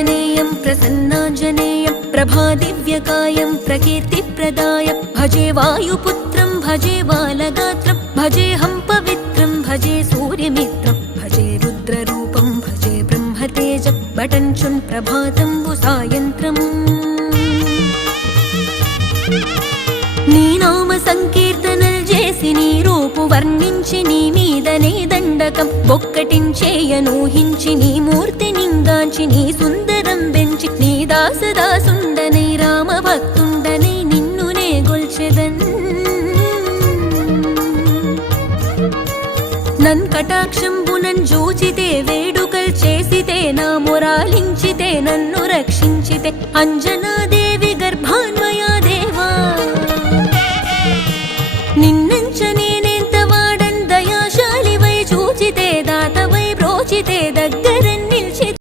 प्रसन्नाञ्जनेयं प्रसन्नाञ्जनेयं प्रभादिव्यकायं प्रकीर्तिप्रदायं भजे वायुपुत्रं भजे बालगात्रं भजेऽहं पवित्रं भजे सूर्यमित्रं भजे रुद्ररूपं भजे ब्रह्मतेजं बटञ्चुन् प्रभातं सायन्त्रम् నీ నామ సంకీర్తనలు చేసి నీ రూపు వర్ణించి నీ మీదనే దండకం ఒక్కటించేయనూహించి నీ మూర్తి నింగాంచి నీ సుందరం పెంచి నీ దాసదాసుండనై రామ భక్తుండనై నిన్నునే గొల్చెదన్ నన్ కటాక్షంబునన్ జూచితే వేడుకల్ చేసితే నా మొరాలించితే నన్ను రక్షించితే అంజనాదేవి